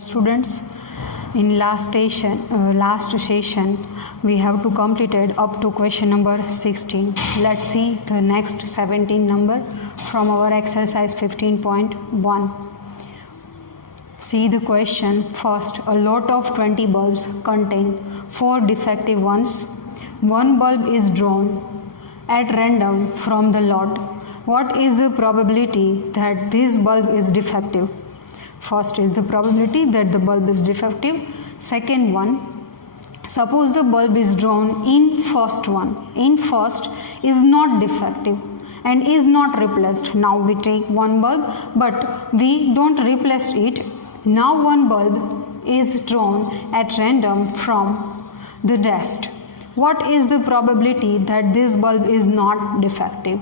Students, in last session we have to completed up to question number 16. Let's see the next 17 number from our exercise 15.1. See the question. First, a lot of 20 bulbs contain 4 defective ones. One bulb is drawn at random from the lot. What is the probability that this bulb is defective? First is the probability that the bulb is defective. Second one, suppose the bulb is drawn in first one. In first is not defective and is not replaced. Now we take one bulb but we don't replace it. Now one bulb is drawn at random from the rest. What is the probability that this bulb is not defective?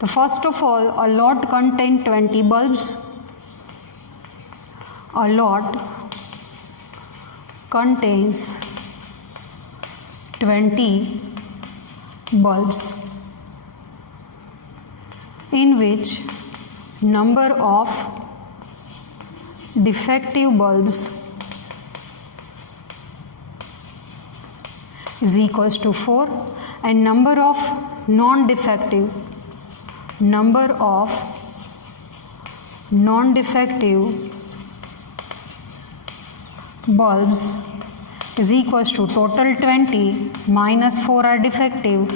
The first of all, a lot contains 20 bulbs. A lot contains 20 bulbs, in which number of defective bulbs is equals to 4 and number of non-defective bulbs is equals to total 20 minus 4 are defective.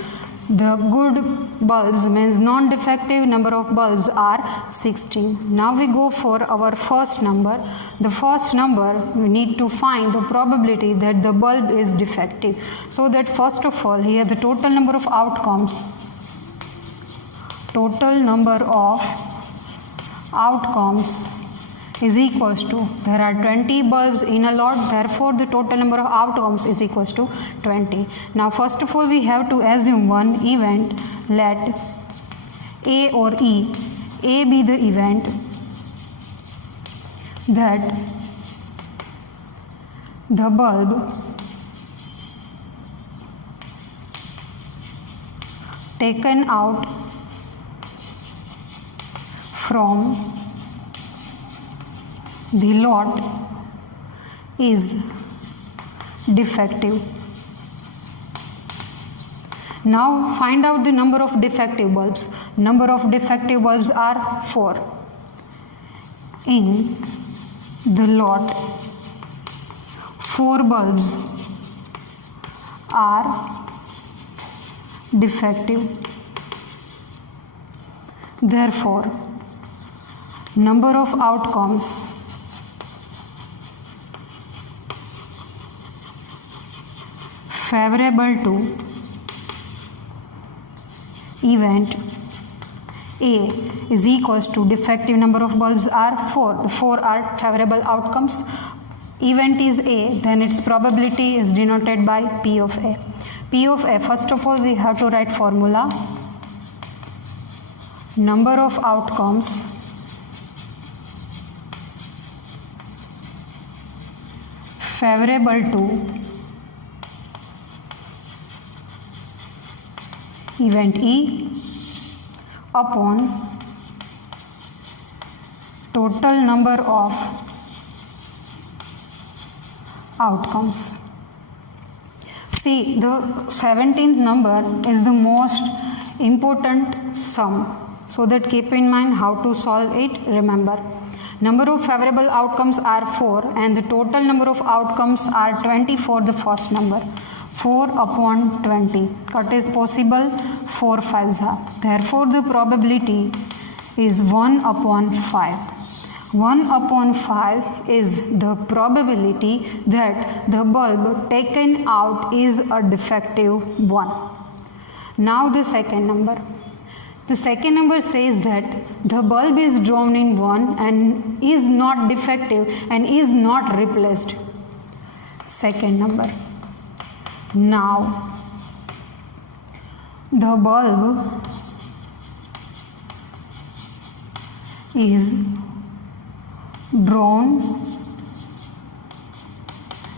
The good bulbs means non-defective number of bulbs are 16. Now we go for our first number. The first number we need to find the probability that the bulb is defective. So that first of all here the total number of outcomes. Total number of outcomes is equals to, there are 20 bulbs in a lot, therefore the total number of outcomes is equals to 20. Now first of all we have to assume one event. Let A or E, A be the event that the bulb taken out from the lot is defective. Now find out the number of defective bulbs. Number of defective bulbs are 4. In the lot, 4 bulbs are defective. Therefore, number of outcomes favorable to event A is equals to defective number of bulbs are 4. The 4 are favorable outcomes. Event is A, then its probability is denoted by P of A. P of A, first of all we have to write formula. Number of outcomes favorable to event E upon total number of outcomes. See, the 17th number is the most important sum. So that keep in mind how to solve it. Remember, number of favorable outcomes are 4 and the total number of outcomes are 20 for the first number. 4 upon 20. What is possible? 4 5s are. Therefore, the probability is 1 upon 5. 1 upon 5 is the probability that the bulb taken out is a defective one. Now the second number. The second number says that the bulb is drawn in one and is not defective and is not replaced. Second number. Now the bulb is drawn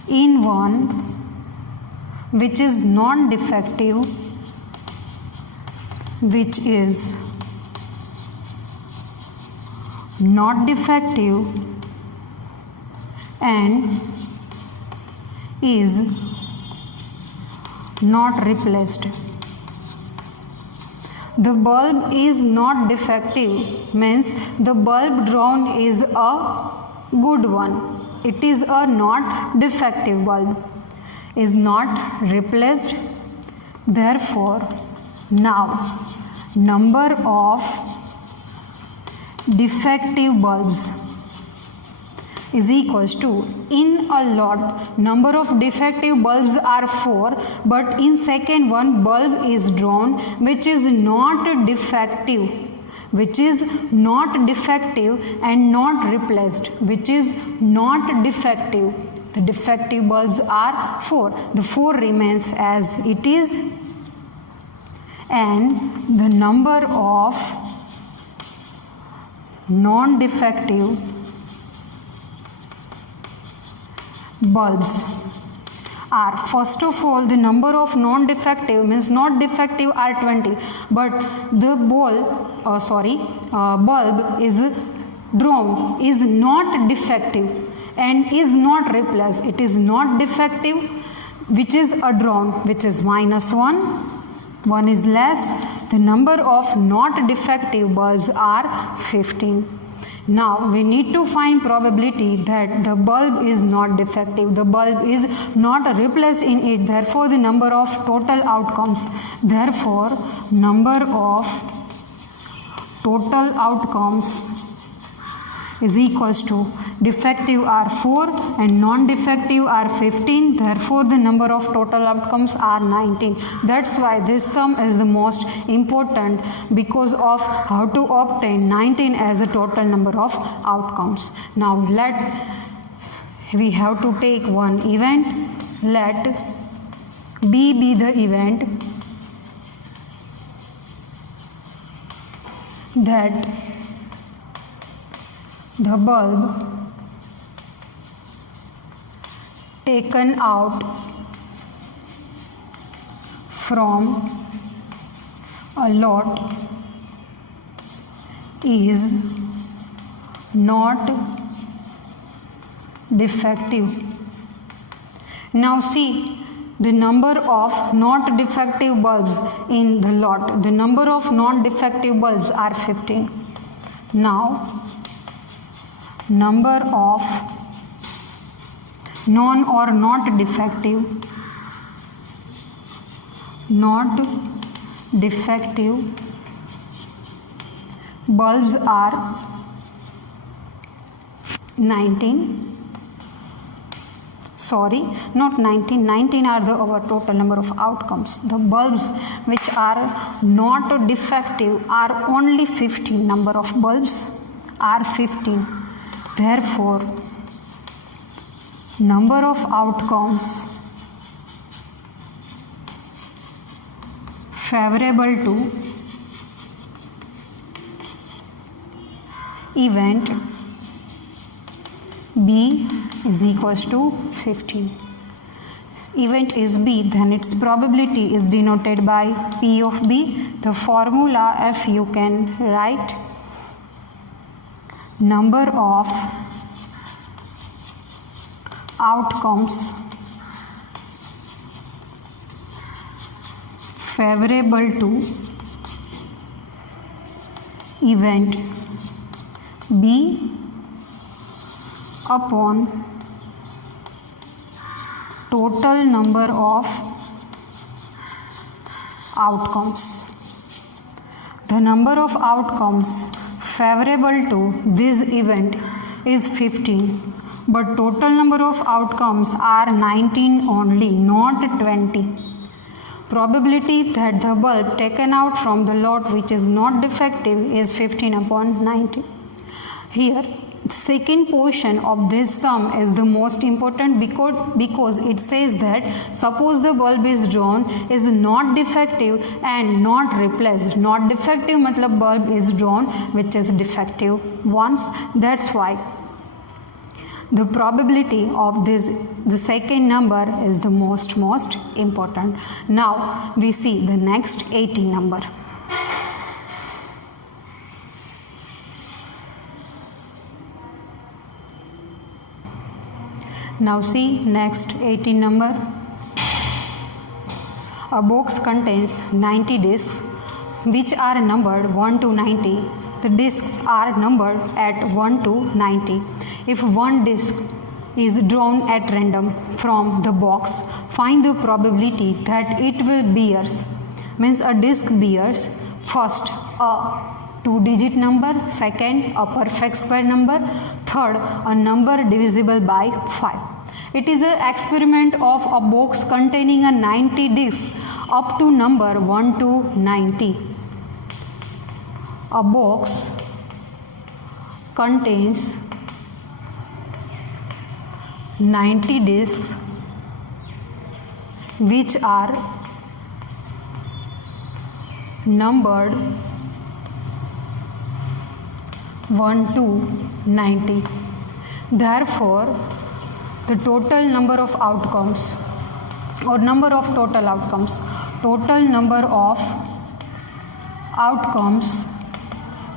in one which is non-defective, which is not defective and is not replaced. The bulb is not defective means the bulb drawn is a good one. It is a not defective bulb. Is not replaced. Therefore, now number of defective bulbs is equals to, in a lot number of defective bulbs are 4, but in second one bulb is drawn which is not defective, and not replaced, which is not defective. The defective bulbs are 4. The 4 remains as it is, and the number of non-defective bulbs are, first of all, the number of non-defective means not defective are 20, but the bulb is drawn is not defective and is not replaced. It is not defective, which is a drawn, which is -1. 1 is less. The number of not defective bulbs are 15. Now we need to find probability that the bulb is not defective, the bulb is not replaced in it, therefore the number of total outcomes. Therefore, number of total outcomes is equals to defective are 4 and non-defective are 15. Therefore, the number of total outcomes are 19. That's why this sum is the most important, because of how to obtain 19 as a total number of outcomes. Now we have to take one event. Let B be the event that the bulb taken out from a lot is not defective. Now see the number of not defective bulbs in the lot. The number of non-defective bulbs are 15. Now number of non or not defective bulbs are 19. Sorry, not 19. 19 are our total number of outcomes. The bulbs which are not defective are only 15. Number of bulbs are 15. Therefore, number of outcomes favorable to event B is equals to 15. Event is B, then its probability is denoted by P of B. The formula F you can write number of outcomes favorable to event B upon total number of outcomes. The number of outcomes favorable to this event is 15, but total number of outcomes are 19 only, not 20. Probability that the bulb taken out from the lot which is not defective is 15 upon 90. Here, second portion of this sum is the most important because it says that suppose the bulb is drawn is not defective and not replaced. Not defective matlab bulb is drawn which is defective once. That's why the probability of the second number is the most important. Now we see the next 18 number. Now see next 18 number. A box contains 90 discs which are numbered 1 to 90. The discs are numbered at 1 to 90. If one disc is drawn at random from the box, find the probability that it will bears. Means a disc bears first a 2-digit number, second a perfect square number, third a number divisible by 5. It is an experiment of a box containing a 90 discs up to number 1 to 90. A box contains 90 discs which are numbered 1 to 90. Therefore, the total number of outcomes or number of total outcomes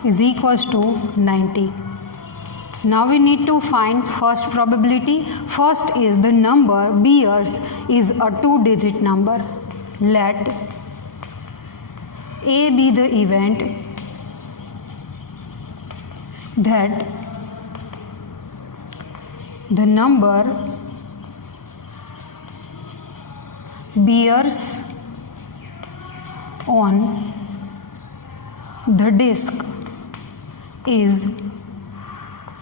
is equals to 90. Now we need to find first probability. First is the number bears is a 2-digit number. Let A be the event that the number bears on the disk is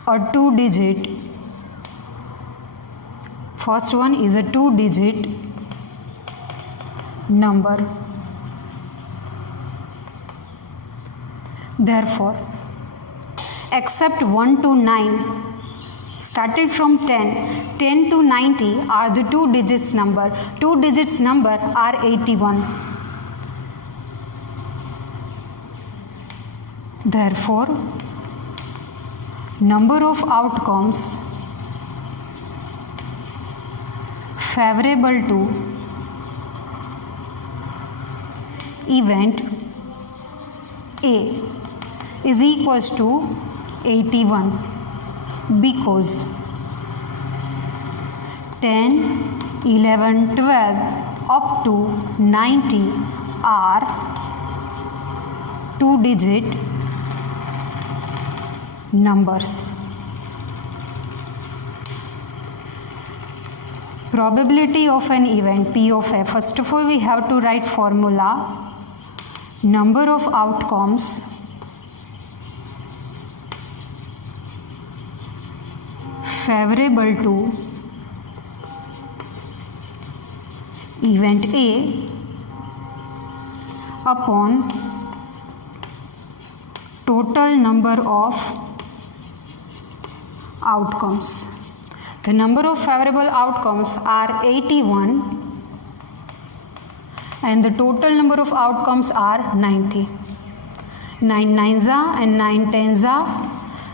a 2-digit. First one is a 2-digit number. Therefore, except 1 to 9, started from 10 to 90 are the 2 digits number. 2 digits number are 81. Therefore, number of outcomes favorable to event A is equals to 81 because 10, 11, 12 up to 90 are 2-digit numbers. Probability of an event P of F. First of all, we have to write formula. Number of outcomes favorable to event A upon total number of outcomes. The number of favorable outcomes are 81 and the total number of outcomes are 90. 9 nines are and 9 tens are.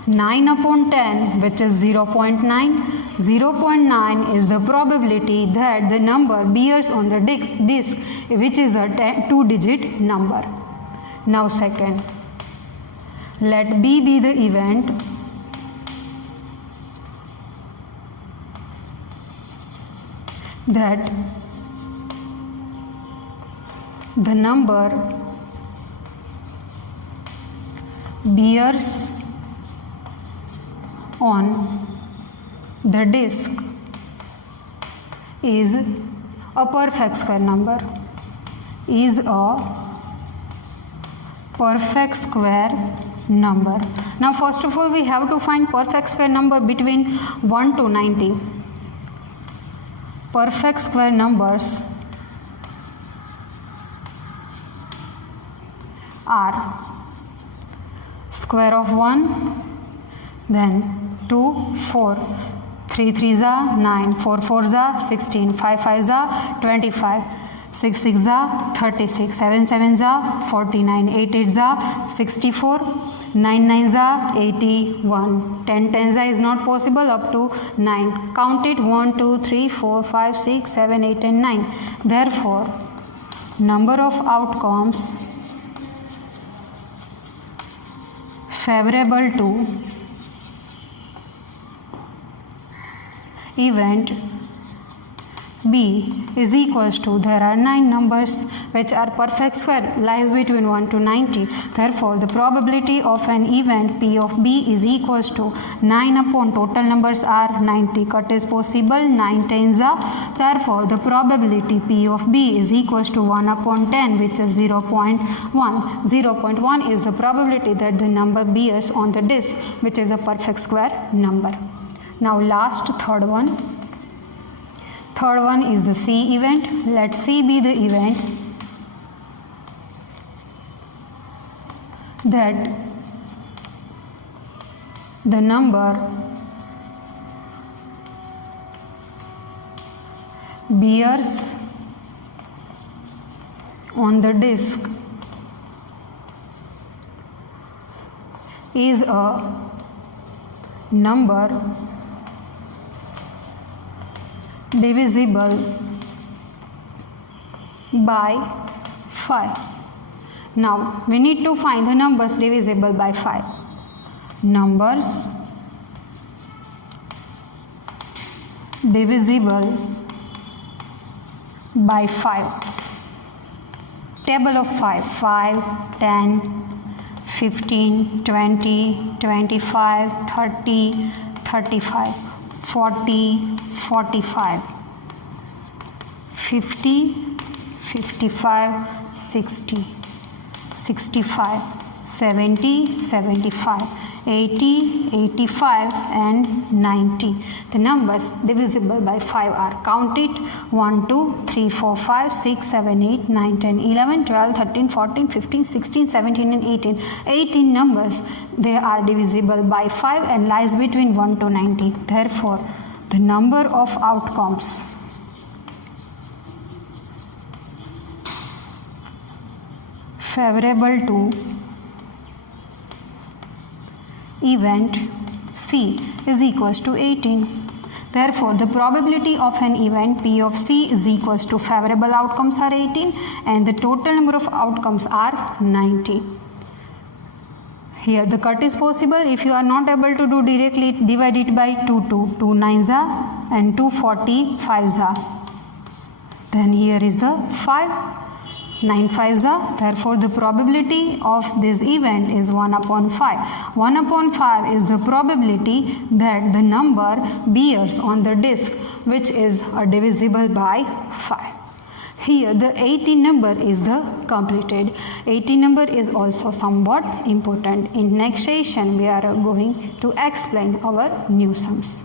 9 upon 10, which is 0.9. 0.9 is the probability that the number bears on the disk, which is a 2-digit number. Now second, let B be the event that the number bears on the disk is a perfect square number. Is a perfect square number. Now first of all, we have to find perfect square number between 1 to 90. Perfect square numbers are square of 1, then 2, 4, 3 3s are 9, 4 4s are 16, 5 5s are 25, 6 6s are 36, 7 7s are 49, 8 8s are 64, 9 9s are 81, 10 10s are is not possible up to 9. Count it 1, 2, 3, 4, 5, 6, 7, 8 and 9. Therefore, number of outcomes favorable to event B is equals to, there are 9 numbers which are perfect square, lies between 1 to 90. Therefore, the probability of an event P of B is equals to 9 upon total numbers are 90. Cut is possible, 9 tens are. Therefore, the probability P of B is equals to 1 upon 10, which is 0.1. 0.1 is the probability that the number bears on the disk, which is a perfect square number. Now last, third one. Third one is the C event. Let C be the event that the number bears on the disk is a number divisible by 5. Now we need to find the numbers divisible by 5. Numbers divisible by 5. Table of 5. 5, 10, 15, 20, 25, 30, 35, 40, 45, 50, 55, 60, 65, 70, 75, 80, 85 and 90. The numbers divisible by 5 are counted 1, 2, 3, 4, 5, 6, 7, 8, 9, 10, 11, 12, 13, 14, 15, 16, 17 and 18. 18 numbers, they are divisible by 5 and lies between 1 to 90. Therefore, the number of outcomes favorable to event C is equals to 18. Therefore, the probability of an event P of C is equals to favorable outcomes are 18 and the total number of outcomes are 90. Here the cut is possible. If you are not able to do directly, divide it by 2, 2 9s are and 2 45s are. Then here is the 5. 9 5s are. Therefore, the probability of this event is 1 upon 5. 1 upon 5 is the probability that the number bears on the disk, which is divisible by 5. Here the 18 number is the completed. 18 number is also somewhat important. In next session we are going to explain our new sums.